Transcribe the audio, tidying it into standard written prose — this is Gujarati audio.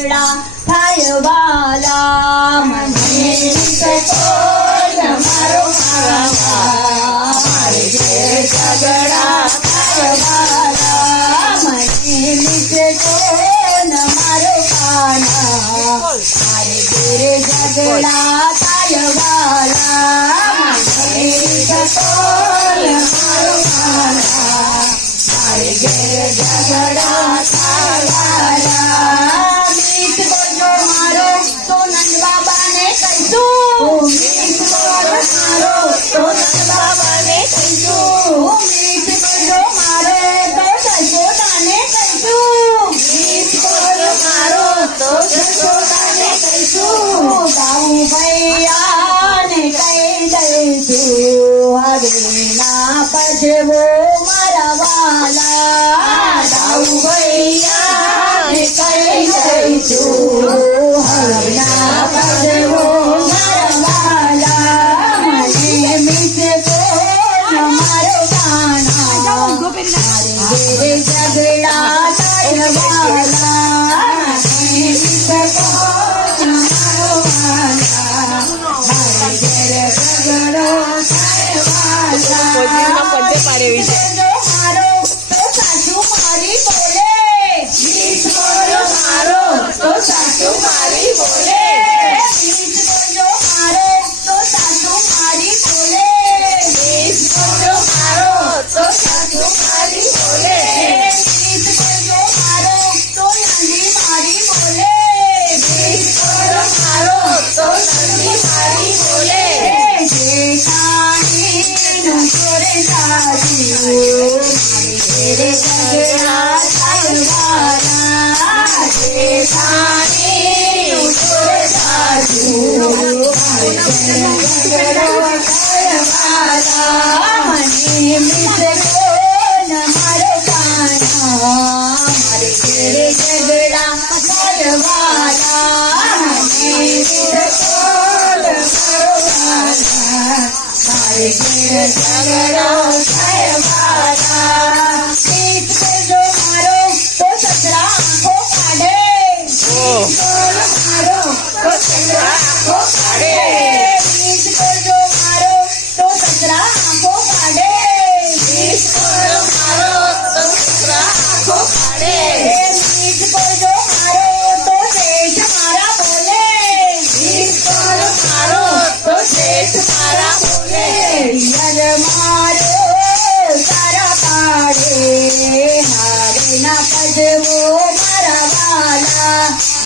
झगड़ा थाय वाला मने सको मारो मारा मारे घरे झगड़ा थाय वाला मने सको मारो काना मारे घरे झगड़ा थाय वाला मने सको मारो काना मारे घरे झगड़ा थाय वाला मीत बोलो मारो तो नंद बाबा ने कहीશું मीत बोलो मारो तो नंद बाबा ने कहीશું मीत बोलो मारो तो यशोदा ने कहीશું मीत बोलो मारो तो यशोदा ने कहीશું ગાઉં ભૈયા ને કહી દઈશું હવે ના પજવો મારા વાલા ગાઉં ભૈયા ને કહી દઈશું હવે ના પજવો મારા વાલા મને મિસકો મારો ગાના મારે ઘરે ઝઘડા થાય વાલા મને મિસકો મારો વાલા મારે ઘરે ઝઘડો થાય વાલા મારો તો સાસુ મારી બોલે મીઠ બોલો મારો તો સાસુ મારી બોલે મીઠ બોલો મારો તો સાસુ મારી બોલે મીઠ બોલો મારો તો સાસુ મારી બોલે મીઠ બોલો મારો તો નંદી મારી બોલે મીઠ બોલો મારો તો નંદી મારી બોલે જેઠાણી નું ચોરે સાજ્યું મારી ઘરે ઝઘડા થાય વાલા જેઠાણી નું ચોરે સાજ્યું મારી ઘરે ઝઘડો થાય વાલા મને મિસકો મારો કાના મારી ઘરે ઝઘડા થાય વાલા મને મિસકો મારો કાના મારે ઘરે ઝઘડો થાય વાલા